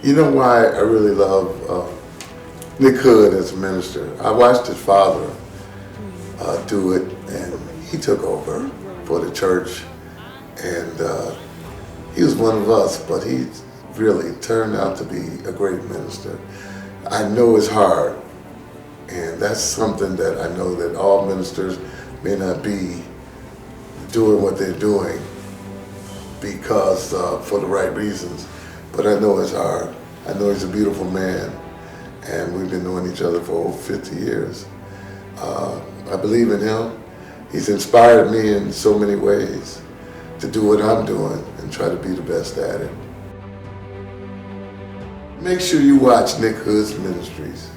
You know why I really love Nick Hood as a minister? I watched his father do it, and he took over for the church, and he was one of us, but he really turned out to be a great minister. I know it's hard, and that's something that I know that all ministers may not be doing what they're doing because for the right reasons, but I know it's hard. I know he's a beautiful man, and we've been knowing each other for over 50 years. I believe in him. He's inspired me in so many ways to do what I'm doing and try to be the best at it. Make sure you watch Nick Hood's ministries.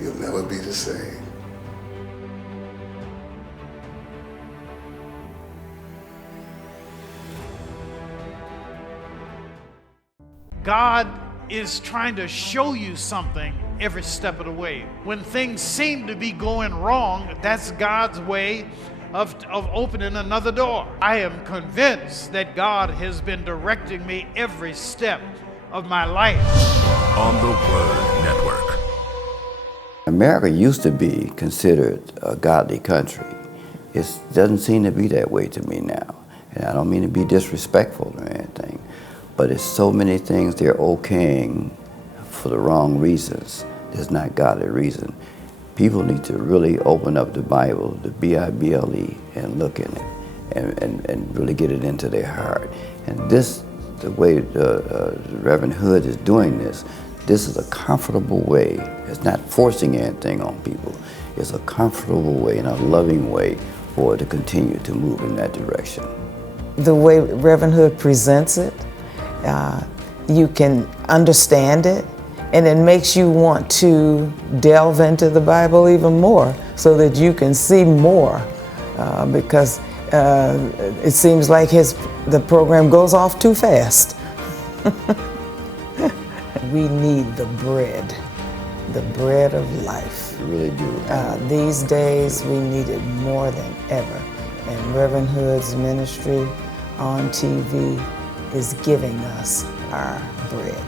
You'll never be the same. God is trying to show you something every step of the way. When things seem to be going wrong, that's God's way of opening another door. I am convinced that God has been directing me every step of my life. On the Word Network. America used to be considered a godly country. It doesn't seem to be that way to me now. And I don't mean to be disrespectful or anything, but it's so many things they're okaying for the wrong reasons. There's not godly reason. People need to really open up the Bible, the Bible, and look in it, and really get it into their heart. And this, the way Reverend Hood is doing this is a comfortable way. It's not forcing anything on people. It's a comfortable way and a loving way for it to continue to move in that direction. The way Reverend Hood presents it, you can understand it, and it makes you want to delve into the Bible even more so that you can see more, because it seems like the program goes off too fast. We need the bread of life. We really do. These days we need it more than ever, and Reverend Hood's ministry on TV is giving us our bread.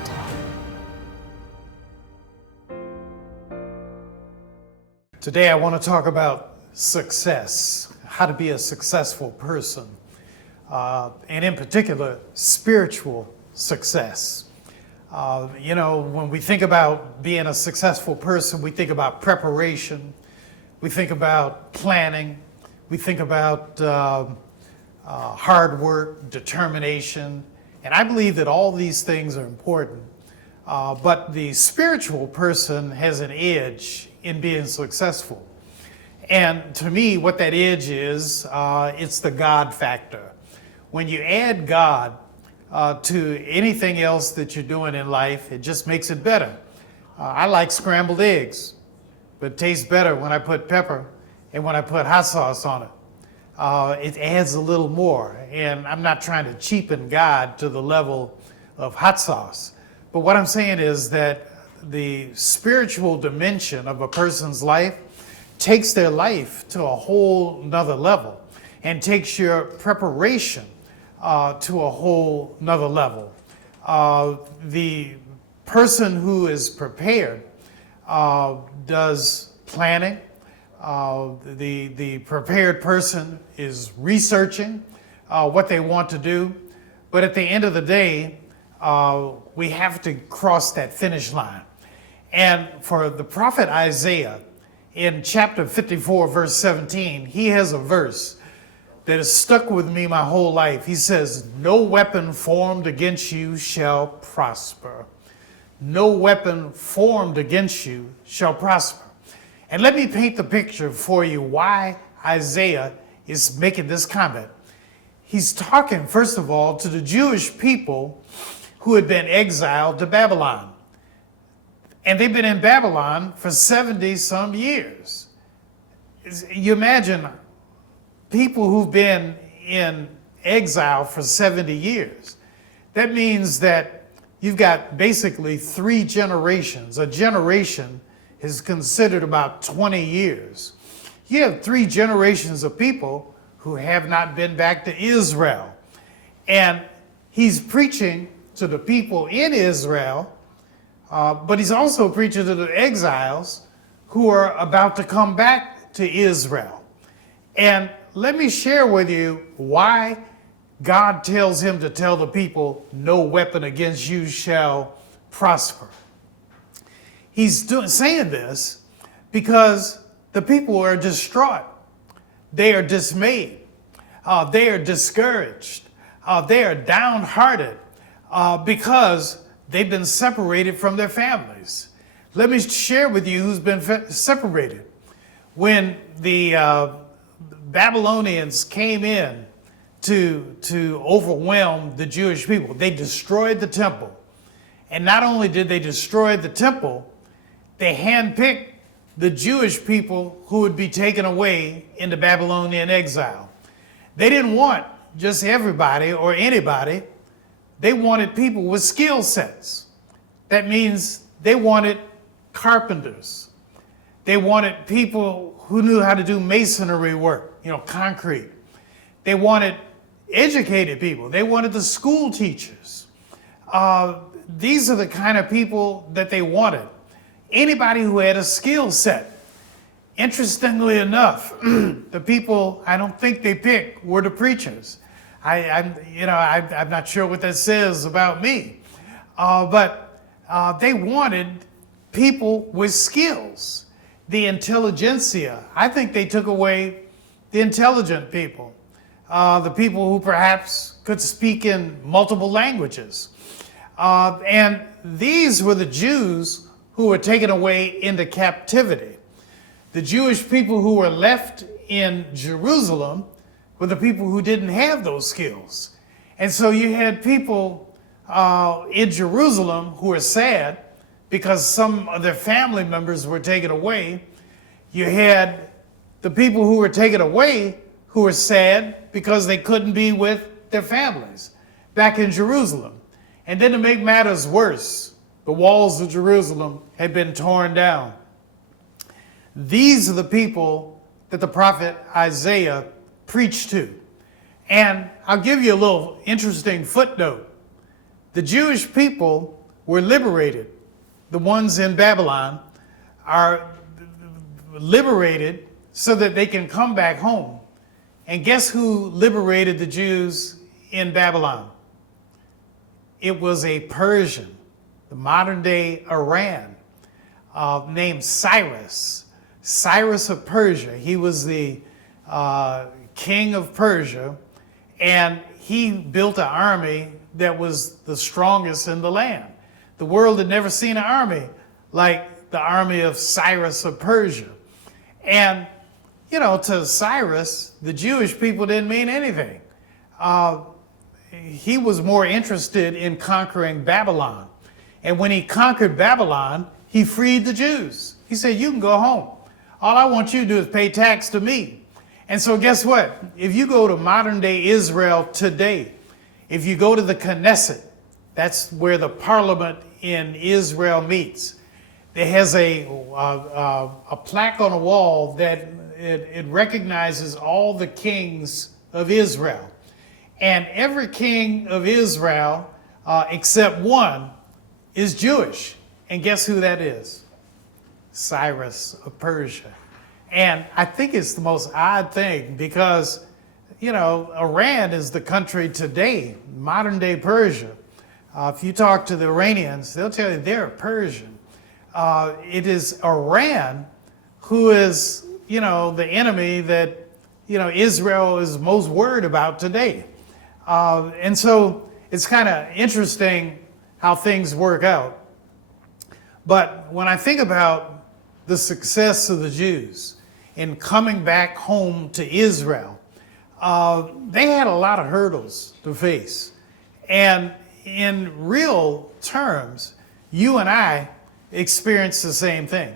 Today I want to talk about success, how to be a successful person, and in particular, spiritual success. You know, when we think about being a successful person, we think about preparation, we think about planning, we think about hard work, determination, and I believe that all these things are important. But the spiritual person has an edge in being successful. And to me, what that edge is, it's the God factor. When you add God to anything else that you're doing in life, it just makes it better. I like scrambled eggs, but it tastes better when I put pepper and when I put hot sauce on it. It adds a little more, and I'm not trying to cheapen God to the level of hot sauce. But what I'm saying is that the spiritual dimension of a person's life takes their life to a whole nother level and takes your preparation to a whole nother level. The person who is prepared does planning. The prepared person is researching what they want to do. But at the end of the day, we have to cross that finish line. And for the prophet Isaiah, in chapter 54, verse 17, he has a verse that has stuck with me my whole life. He says, "No weapon formed against you shall prosper. No weapon formed against you shall prosper." And let me paint the picture for you why Isaiah is making this comment. He's talking, first of all, to the Jewish people who had been exiled to Babylon. And they've been in Babylon for 70 some years. You imagine people who've been in exile for 70 years. That means that you've got basically 3 generations. A generation is considered about 20 years. You have 3 generations of people who have not been back to Israel. And he's preaching to the people in Israel but he's also preaching to the exiles who are about to come back to Israel. And let me share with you why God tells him to tell the people, no weapon against you shall prosper. He's saying this because the people are distraught. They are dismayed. They are discouraged. They are downhearted because they've been separated from their families. Let me share with you who's been separated. When the Babylonians came in to overwhelm the Jewish people, they destroyed the temple. And not only did they destroy the temple, they handpicked the Jewish people who would be taken away into Babylonian exile. They didn't want just everybody or anybody. They wanted people with skill sets. That means they wanted carpenters. They wanted people who knew how to do masonry work, concrete. They wanted educated people. They wanted the school teachers. These are the kind of people that they wanted. Anybody who had a skill set. Interestingly enough, the people I don't think they picked were the preachers. I'm not sure what that says about me, but they wanted people with skills. The intelligentsia. I think they took away the intelligent people, the people who perhaps could speak in multiple languages, and these were the Jews who were taken away into captivity. The Jewish people who were left in Jerusalem were the people who didn't have those skills. And so you had people in Jerusalem who were sad because some of their family members were taken away. You had the people who were taken away who were sad because they couldn't be with their families back in Jerusalem. And then to make matters worse, the walls of Jerusalem had been torn down. These are the people that the prophet Isaiah preached to. And I'll give you a little interesting footnote. The Jewish people were liberated. The ones in Babylon are liberated so that they can come back home. And guess who liberated the Jews in Babylon? It was a Persian, the modern day Iran, named Cyrus. Cyrus of Persia. He was the king of Persia, and he built an army that was the strongest in the land. The world had never seen an army like the army of Cyrus of Persia. And, to Cyrus, the Jewish people didn't mean anything. He was more interested in conquering Babylon. And when he conquered Babylon, he freed the Jews. He said, you can go home. All I want you to do is pay tax to me. And so guess what? If you go to modern day Israel today, if you go to the Knesset, that's where the parliament in Israel meets. There has a plaque on a wall that it recognizes all the kings of Israel. And every king of Israel, except one, is Jewish. And guess who that is? Cyrus of Persia. And I think it's the most odd thing because, Iran is the country today, modern day Persia. If you talk to the Iranians, they'll tell you they're Persian. It is Iran who is, the enemy that, Israel is most worried about today. And so it's kind of interesting how things work out. But when I think about the success of the Jews in coming back home to Israel, they had a lot of hurdles to face. And in real terms, you and I experience the same thing.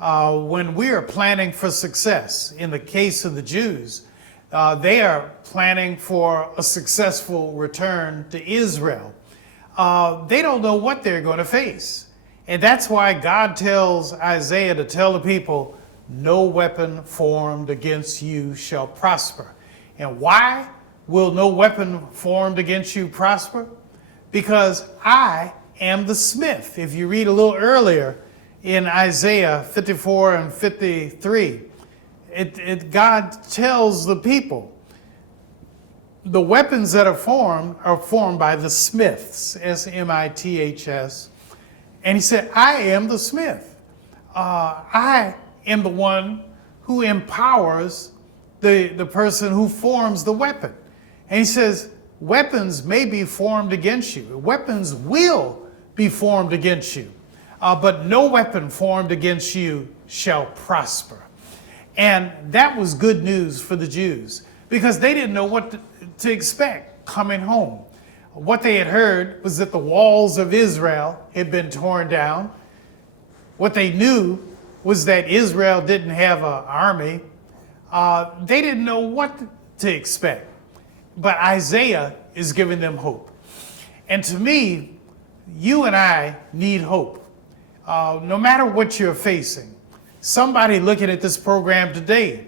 When we are planning for success, in the case of the Jews, they are planning for a successful return to Israel. They don't know what they're going to face. And that's why God tells Isaiah to tell the people, no weapon formed against you shall prosper. And why will no weapon formed against you prosper? Because I am the smith. If you read a little earlier in Isaiah 54 and 53, God tells the people, the weapons that are formed by the smiths, S-M-I-T-H-S. And he said, I am the smith. I am the one who empowers the person who forms the weapon. And he says, weapons may be formed against you. Weapons will be formed against you. But no weapon formed against you shall prosper. And that was good news for the Jews because they didn't know what to expect coming home. What they had heard was that the walls of Israel had been torn down. What they knew was that Israel didn't have an army. They didn't know what to expect. But Isaiah is giving them hope. And to me, you and I need hope. No matter what you're facing, somebody looking at this program today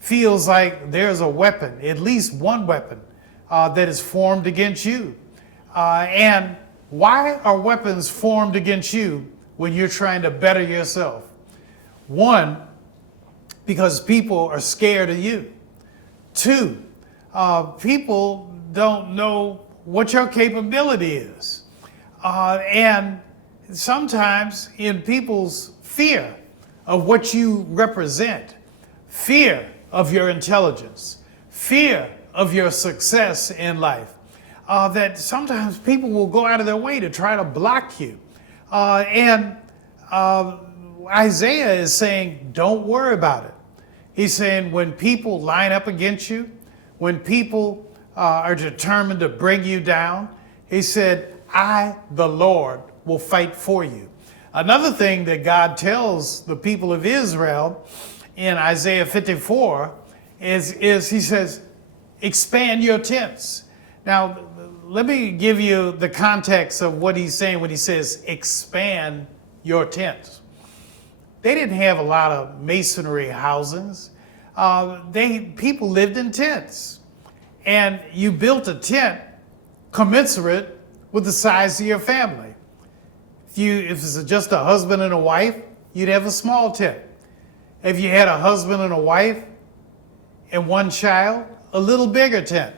feels like there's a weapon, at least one weapon, that is formed against you. And why are weapons formed against you when you're trying to better yourself? One, because people are scared of you. Two, people don't know what your capability is. And sometimes in people's fear of what you represent, fear of your intelligence, fear of your success in life, that sometimes people will go out of their way to try to block you. Isaiah is saying, don't worry about it. He's saying when people line up against you, when people are determined to bring you down, he said, I, the Lord, will fight for you. Another thing that God tells the people of Israel in Isaiah 54 is he says, expand your tents. Now, let me give you the context of what he's saying when he says, expand your tents. They didn't have a lot of masonry housings. People lived in tents. And you built a tent commensurate with the size of your family. If it's just a husband and a wife, you'd have a small tent. If you had a husband and a wife and one child, a little bigger tent.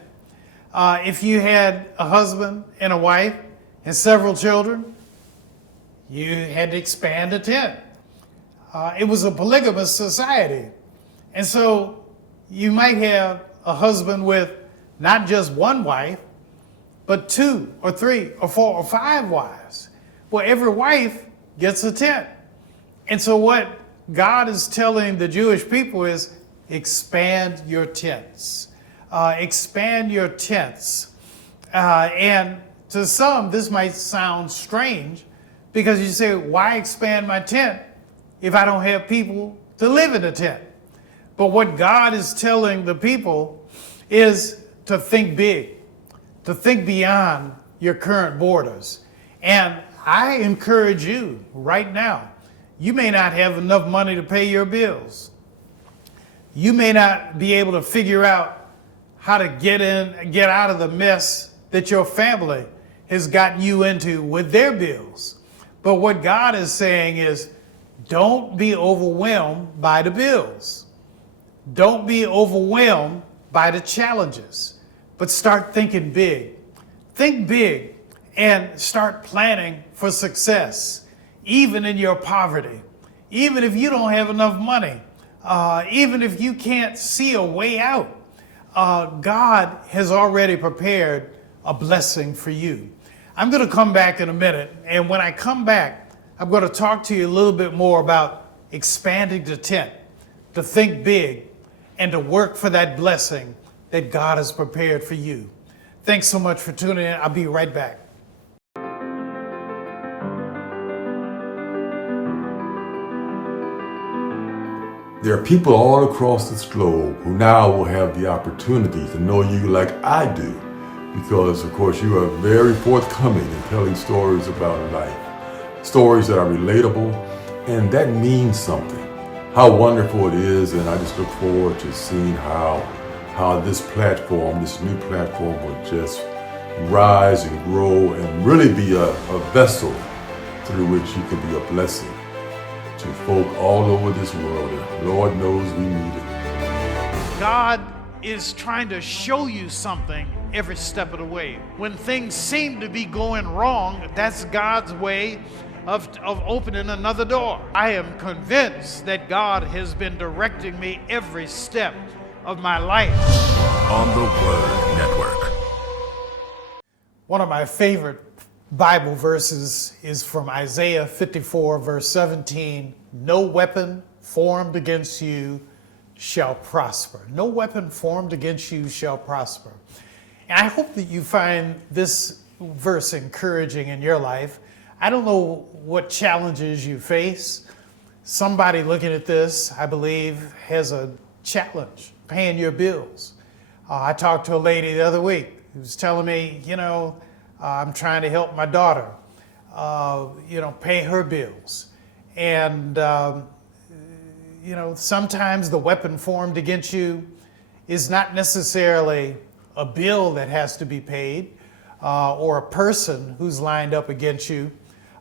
If you had a husband and a wife and several children, you had to expand the tent. It was a polygamous society. And so you might have a husband with not just one wife, but 2 or 3 or 4 or 5 wives. Well, every wife gets a tent. And so what God is telling the Jewish people is expand your tents. Expand your tents. And to some, this might sound strange because you say, why expand my tent if I don't have people to live in the tent? But what God is telling the people is to think big, to think beyond your current borders. And I encourage you right now, you may not have enough money to pay your bills. You may not be able to figure out how to get out of the mess that your family has gotten you into with their bills. But what God is saying is, don't be overwhelmed by the bills. Don't be overwhelmed by the challenges, but start thinking big. Think big and start planning for success, even in your poverty, even if you don't have enough money, even if you can't see a way out. God has already prepared a blessing for you. I'm going to come back in a minute, and when I come back, I'm going to talk to you a little bit more about expanding the tent, to think big, and to work for that blessing that God has prepared for you. Thanks so much for tuning in. I'll be right back. There are people all across this globe who now will have the opportunity to know you like I do, because of course you are very forthcoming in telling stories about life, stories that are relatable, and that means something. How wonderful it is, and I just look forward to seeing how this platform, this new platform, will just rise and grow and really be a vessel through which you can be a blessing to folk all over this world. And Lord knows we need it. God is trying to show you something every step of the way. When things seem to be going wrong, that's God's way of opening another door. I am convinced that God has been directing me every step of my life. On the Word Network. One of my favorite Bible verses is from Isaiah 54, verse 17. No weapon formed against you shall prosper. No weapon formed against you shall prosper. And I hope that you find this verse encouraging in your life. I don't know what challenges you face. Somebody looking at this, I believe, has a challenge paying your bills. I talked to a lady the other week who was telling me, I'm trying to help my daughter, pay her bills. And, sometimes the weapon formed against you is not necessarily a bill that has to be paid or a person who's lined up against you.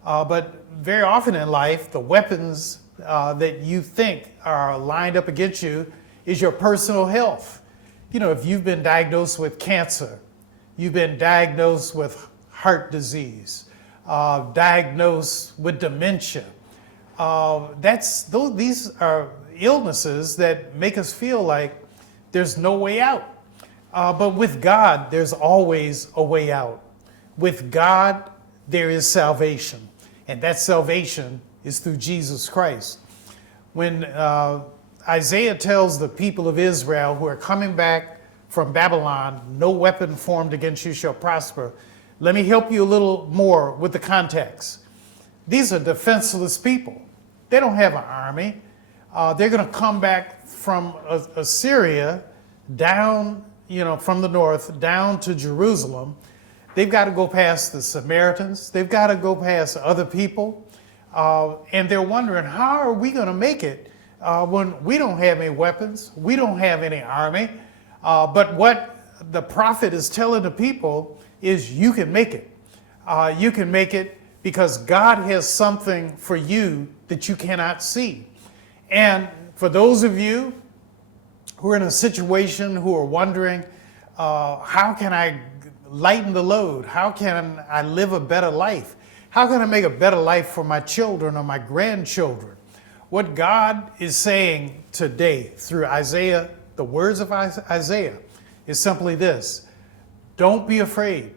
But very often in life, the weapons that you think are lined up against you is your personal health. If you've been diagnosed with cancer, you've been diagnosed with heart disease, diagnosed with dementia. These are illnesses that make us feel like there's no way out. But with God, there's always a way out. With God, there is salvation. And that salvation is through Jesus Christ. When Isaiah tells the people of Israel who are coming back from Babylon, no weapon formed against you shall prosper, let me help you a little more with the context. These are defenseless people. They don't have an army. They're going to come back from Assyria down, from the north down to Jerusalem. They've got to go past the Samaritans. They've got to go past other people. And they're wondering, how are we going to make it when we don't have any weapons? We don't have any army. But what the prophet is telling the people is you can make it. You can make it because God has something for you that you cannot see. And for those of you who are in a situation who are wondering, how can I lighten the load? How can I live a better life? How can I make a better life for my children or my grandchildren? What God is saying today through Isaiah, the words of Isaiah, is simply this: don't be afraid.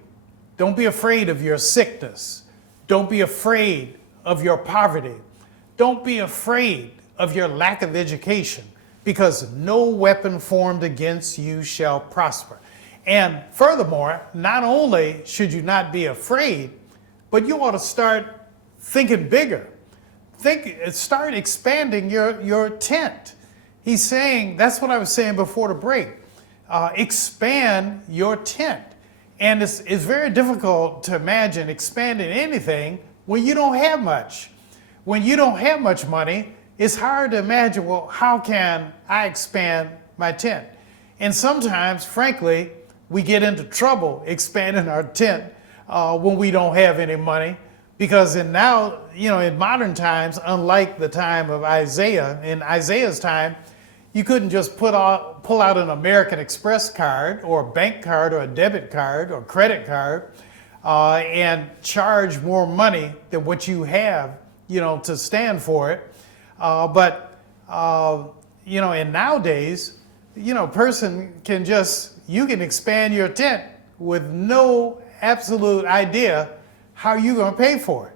Don't be afraid of your sickness. Don't be afraid of your poverty. Don't be afraid of your lack of education, because no weapon formed against you shall prosper. And furthermore, not only should you not be afraid, but you ought to start thinking bigger. Start expanding your tent. He's saying, that's what I was saying before the break. Expand your tent. And it's very difficult to imagine expanding anything when you don't have much. When you don't have much money, it's hard to imagine, well, how can I expand my tent? And sometimes, frankly, we get into trouble expanding our tent when we don't have any money. Because in modern times, unlike the time of Isaiah, in Isaiah's time, you couldn't just pull out an American Express card or a bank card or a debit card or credit card and charge more money than what you have, to stand for it. And nowadays, person can you can expand your tent with no absolute idea how you're going to pay for it.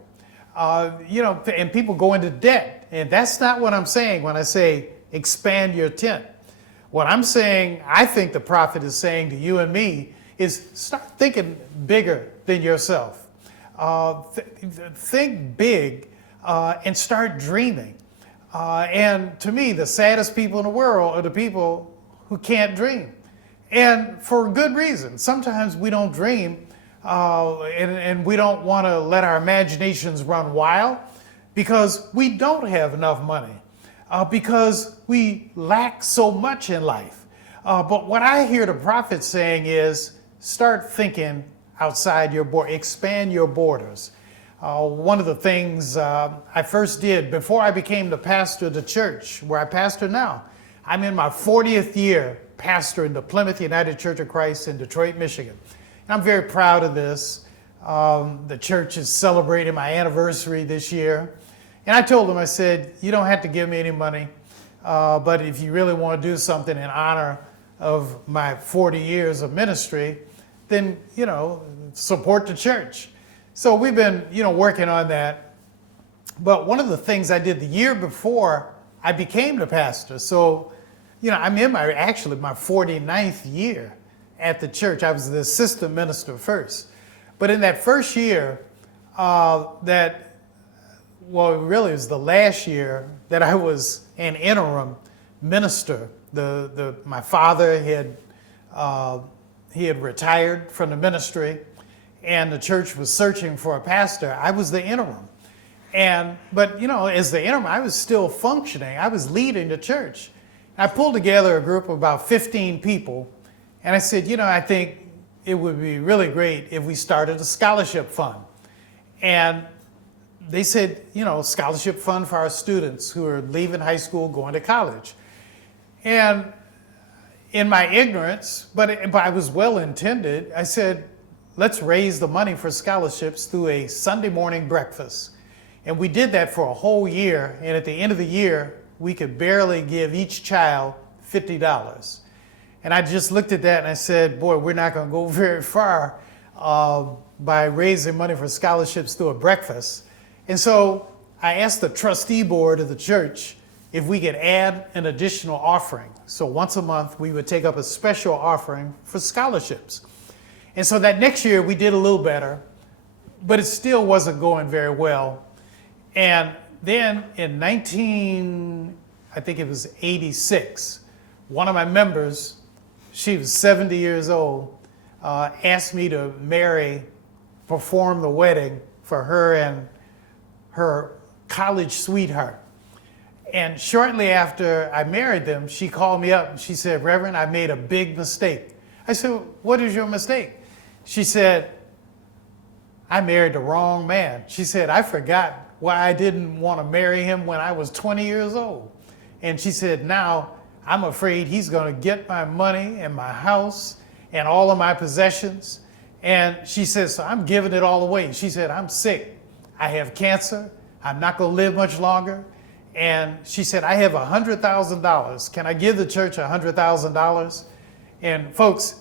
And people go into debt. And that's not what I'm saying when I say expand your tent. What I'm saying, I think the prophet is saying to you and me, is start thinking bigger than yourself. Think big and start dreaming. And to me, the saddest people in the world are the people who can't dream. And for good reason. Sometimes we don't dream and we don't want to let our imaginations run wild because we don't have enough money, because we lack so much in life. But what I hear the prophet saying is, start thinking outside your border, expand your borders. One of the things I first did before I became the pastor of the church where I pastor now, I'm in my 40th year pastoring the Plymouth United Church of Christ in Detroit, Michigan. And I'm very proud of this. The church is celebrating my anniversary this year. And I told them, I said, you don't have to give me any money, but if you really want to do something in honor of my 40 years of ministry, then, support the church. So we've been, working on that. But one of the things I did the year before I became the pastor, so, I'm in my 49th year at the church. I was the assistant minister first. But in that first year, really it was the last year that I was an interim minister. My father he had retired from the ministry, and the church was searching for a pastor. I was the interim. But as the interim, I was still functioning. I was leading the church. I pulled together a group of about 15 people, and I said, I think it would be really great if we started a scholarship fund. And they said, scholarship fund for our students who are leaving high school, going to college. And in my ignorance, but I was well intended, I said, let's raise the money for scholarships through a Sunday morning breakfast. And we did that for a whole year. And at the end of the year, we could barely give each child $50. And I just looked at that and I said, boy, we're not going to go very far by raising money for scholarships through a breakfast. And so I asked the trustee board of the church if we could add an additional offering. So once a month, we would take up a special offering for scholarships. And so that next year, we did a little better, but it still wasn't going very well. And then in 86, one of my members, she was 70 years old, asked me to perform the wedding for her and her college sweetheart. And shortly after I married them, she called me up and she said, Reverend, I made a big mistake. I said, what is your mistake? She said, I married the wrong man. She said, I forgot why I didn't want to marry him when I was 20 years old. And she said, now I'm afraid he's going to get my money and my house and all of my possessions. And she says, so I'm giving it all away. She said, I'm sick. I have cancer. I'm not going to live much longer. And she said, I have $100,000. Can I give the church $100,000? And folks,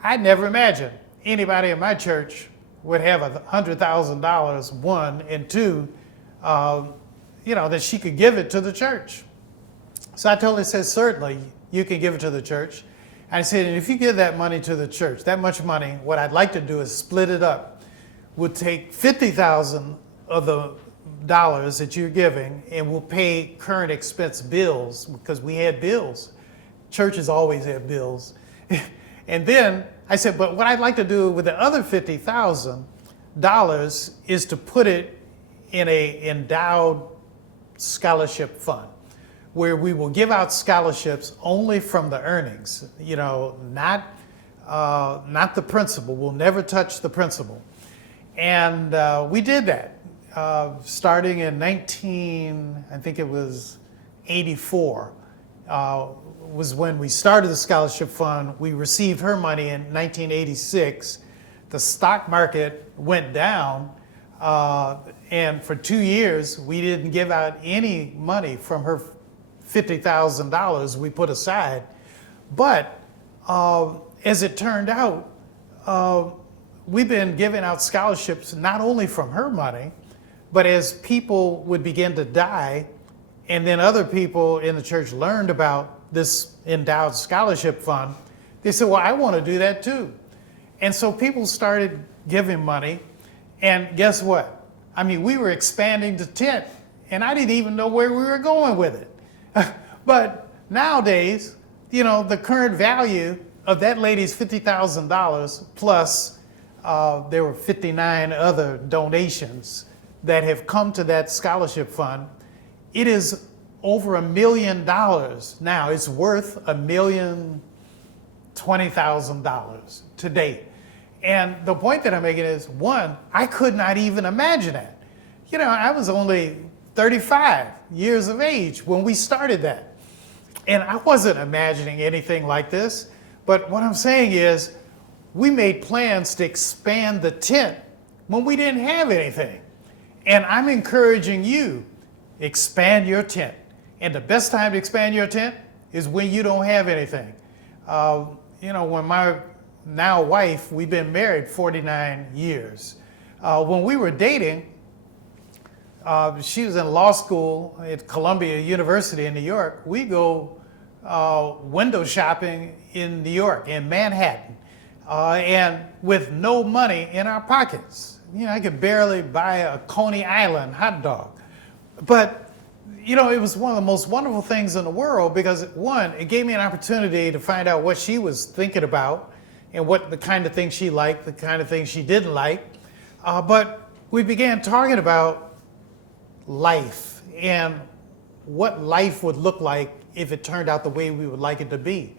I never imagined anybody in my church would have $100,000, one, and two, that she could give it to the church. So I told her, I said, certainly you can give it to the church. I said, and if you give that money to the church, that much money, what I'd like to do is split it up. We'll take $50,000 of the dollars that you're giving, and we'll pay current expense bills, because we had bills. Churches always have bills. And then I said, but what I'd like to do with the other $50,000 is to put it in an endowed scholarship fund, where we will give out scholarships only from the earnings, not the principal. We'll never touch the principal. And we did that. Starting in 84, was when we started the scholarship fund. We received her money in 1986. The stock market went down, and for 2 years, we didn't give out any money from her $50,000 we put aside. But as it turned out, we've been giving out scholarships not only from her money, but as people would begin to die, and then other people in the church learned about this endowed scholarship fund, they said, well, I want to do that too. And so people started giving money, and guess what? I mean, we were expanding the tent, and I didn't even know where we were going with it. But nowadays, the current value of that lady's $50,000 plus there were 59 other donations that have come to that scholarship fund. It is over $1 million now. It's worth $1,020,000 to date. And the point that I'm making is, one, I could not even imagine that. You know, I was only 35 years of age when we started that. And I wasn't imagining anything like this. But what I'm saying is, we made plans to expand the tent when we didn't have anything. And I'm encouraging you, expand your tent. And the best time to expand your tent is when you don't have anything. You know, when my now wife, we've been married 49 years. When we were dating, she was in law school at Columbia University in New York. We go window shopping in New York, in Manhattan, and with no money in our pockets. You know, I could barely buy a Coney Island hot dog. But, you know, it was one of the most wonderful things in the world because, one, it gave me an opportunity to find out what she was thinking about and what the kind of things she liked, the kind of things she didn't like. But we began talking about life and what life would look like if it turned out the way we would like it to be.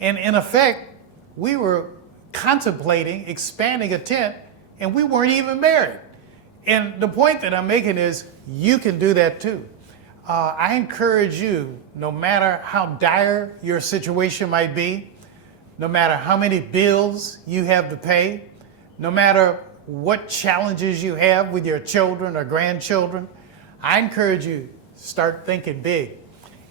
And in effect, we were contemplating expanding a tent and we weren't even married. And the point that I'm making is you can do that too. I encourage you, no matter how dire your situation might be, no matter how many bills you have to pay, no matter what challenges you have with your children or grandchildren, I encourage you, start thinking big.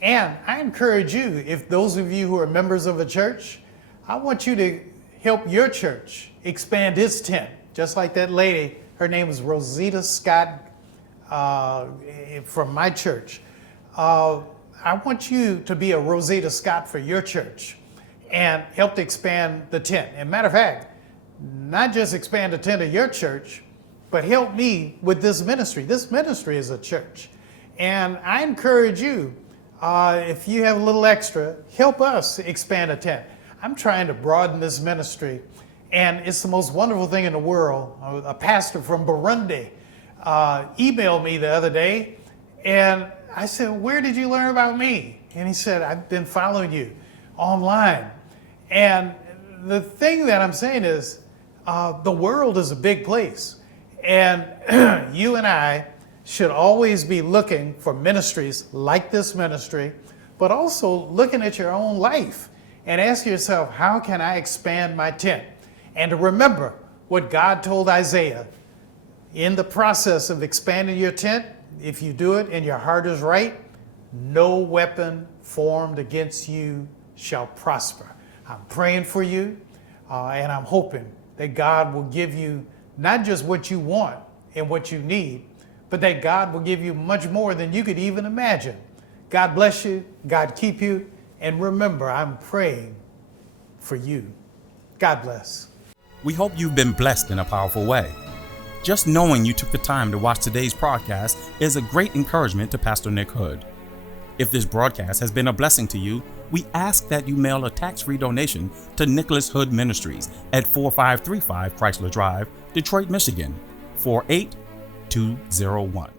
And I encourage you, if those of you who are members of a church, I want you to help your church expand its tent. Just like that lady, her name was Rosita Scott from my church. I want you to be a Rosita Scott for your church and help to expand the tent. And matter of fact, not just expand the tent of your church, but help me with this ministry. This ministry is a church. And I encourage you, if you have a little extra, help us expand a tent. I'm trying to broaden this ministry, and it's the most wonderful thing in the world. A pastor from Burundi emailed me the other day, and I said, "Where did you learn about me?" And he said, "I've been following you online." And the thing that I'm saying is, the world is a big place, and you and I should always be looking for ministries like this ministry, but also looking at your own life and ask yourself, how can I expand my tent? And to remember what God told Isaiah, in the process of expanding your tent, if you do it and your heart is right, no weapon formed against you shall prosper. I'm praying for you, and I'm hoping that God will give you not just what you want and what you need, but that God will give you much more than you could even imagine. God bless you, God keep you, and remember, I'm praying for you. God bless. We hope you've been blessed in a powerful way. Just knowing you took the time to watch today's broadcast is a great encouragement to Pastor Nick Hood. If this broadcast has been a blessing to you, we ask that you mail a tax-free donation to Nicholas Hood Ministries at 4535 Chrysler Drive, Detroit, Michigan, 48201.